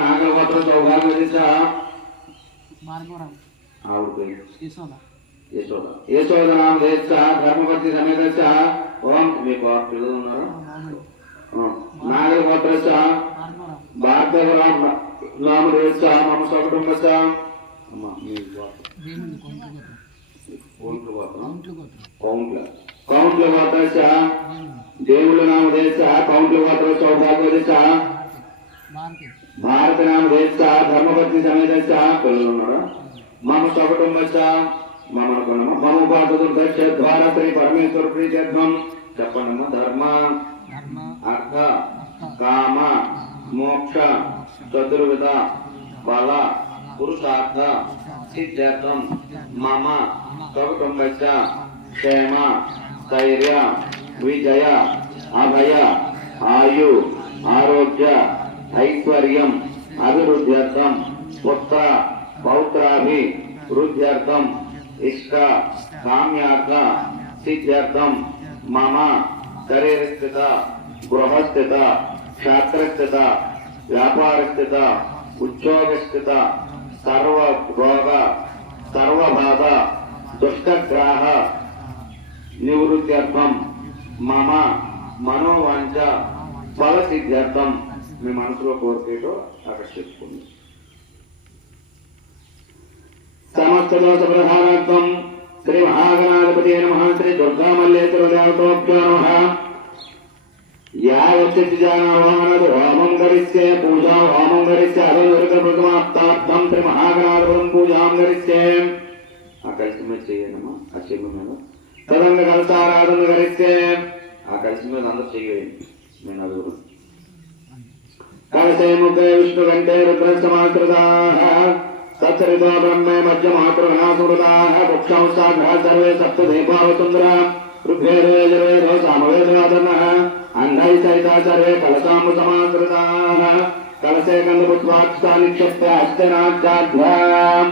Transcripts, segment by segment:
నాగగోత్ర సౌభాగ్యదిశ యశోదనామదేశ ధర్మపతి సమేత ఓం మీకు పిల్లలు ఉన్నారు నాగగోత్ర భార్గవరామ నామదేశ మమ సకుటుంబ కౌంట్ల గోత్ర దేవుల నామదేశ కౌంట్ల గోత్ర సౌభాగ్యదిశ భారత నామదేశ ధర్మపతి సమేత పిల్లలు ఉన్నారా మమ సకుటుంబ మమ మమ ఉపాస ద్వారా శ్రీ పరమేశ్వర ప్రీత్యర్థం చెప్పండమ్మా ధర్మ అర్థ కామ మోక్ష చతుర్విధ బల పురుషార్థ సిద్ధార్థం మమ సకుటుంబ క్షేమ స్థైర్య విజయ అభయ ఆయు ఆరోగ్య ఐశ్వర్యం అభివృద్ధ్యర్థం పుత్ర పౌత్రాభి వృద్ధ్యర్థం ఇష్ట కామ్యార్థ సిద్ధ్యర్థం మమ శరీరస్థిత గృహస్థిత క్షేత్రస్థిత వ్యాపారస్థిత ఉద్యోగస్థిత సర్వ రోగ సర్వబాధ దుష్టగ్రాహ నివృత్త్యర్థం మమ మనోవాంఛ ఫల సిద్ధ్యర్థం మీ మనసులో కోరికేటో అక్కడ చెప్పుకుంది సమస్త దోష ప్రధానార్థం శ్రీ మహాగణాధిపతి నమః శ్రీ దుర్గామల్లేశ్వర దేవతోభ్యో నమః యావచ్చిజ్ఞానవానదు హోమం గరిష్యే పూజా హోమం గరిష్యే అదుర్గ ప్రథమాప్తార్థం శ్రీ మహాగణాధిపతి పూజాం గరిష్యే ఆ కలిసి మీద చేయండమ్మా ఆ చెంగు మీద తదంగ కలసారాధన గరిష్యే ఆ కలిసి మీద అందరూ చేయండి నేను అదురు కలసే ముఖే విష్ణు కంటే రుద్రస్తమాశ్రితాః సత్సరితో బ్రహ్మే మధ్యమాతృగణాసుమృతాః వృక్షంసాఘ్రాः సర్వే సప్త దేవావసుందరా ఋగ్వేదో సామవేదయాదనః అంధైః సహితా సర్వే కలసాంబు సమాశ్రితాః కలసే గంధపుష్పాక్షతా నిక్షిప్య హస్తనాచాభ్యాం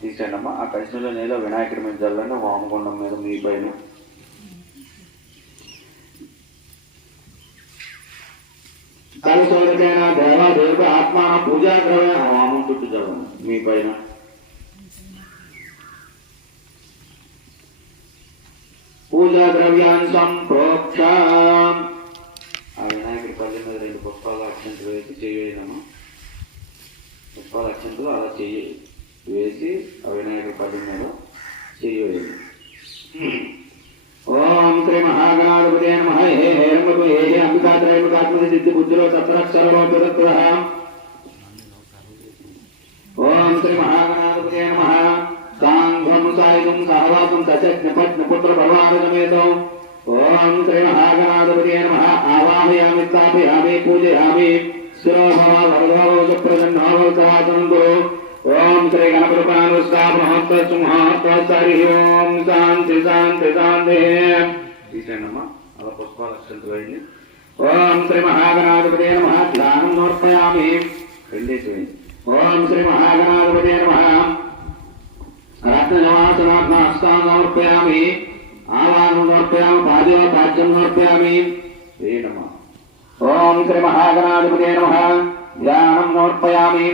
తీసేయండమ్మా ఆ కలిసిలో నేల వినాయకుడి మీద జల్లండి వామగుండం మీద మీ పైన కలశోదకైన దేవాదేవత ఆత్మాన పూజాగ్రహణ వామం చుట్టూ చదవండి మీ పైన పూజా ద్రవ్యాన్ని సంప్రోక్ష ఆ వినాయకుడి పల్లె మీద 2 పుష్పాల అక్షంతలు వేసి చేయడము పుష్పాల అక్షంతలు అలా వేసి ఆ వినాయకుడి పల్లె మీద చేయడం ఓం శ్రీ మహాగణాధిపతే నమః హే హేరంగు హే హే అంబికాత్రయముకాత్మక సిద్ధి బుద్ధిలో సప్తరక్షరలో పిరత్వః ఓం శ్రీ మహాగణాధిపతే నమః సాంఘం సాయుధం సహవాసం సచజ్ఞపజ్ఞ పుత్ర పరివారసమేతం ఓం శ్రీ మహాగణాధిపతే నమః ఆవాహయామి స్థాపయామి పూజయామి శిరోభవ వరదోష ప్రసన్నోత్సవాసనంతో ఓం శ్రీ గణపతి మహోత్సరి ఓం శాంతి శాంతి శాంతి తీసేయండమ్మా అలా పుష్పాలక్షంతో వేయండి ఓం శ్రీ మహాగణాధిపతే నమః ధ్యానం సమర్పయామి రెండేసేయండి ఓం శ్రీ మహాగణాధిపతే నమః రత్నజవాసనాత్మ హస్తాం సమర్పయామి ఆవాహనం సమర్పయామి పాద్యో పాద్యం సమర్పయామి వేయండమ్మా ఓం శ్రీ మహాగణాధిపతే నమః ధ్యానం సమర్పయామి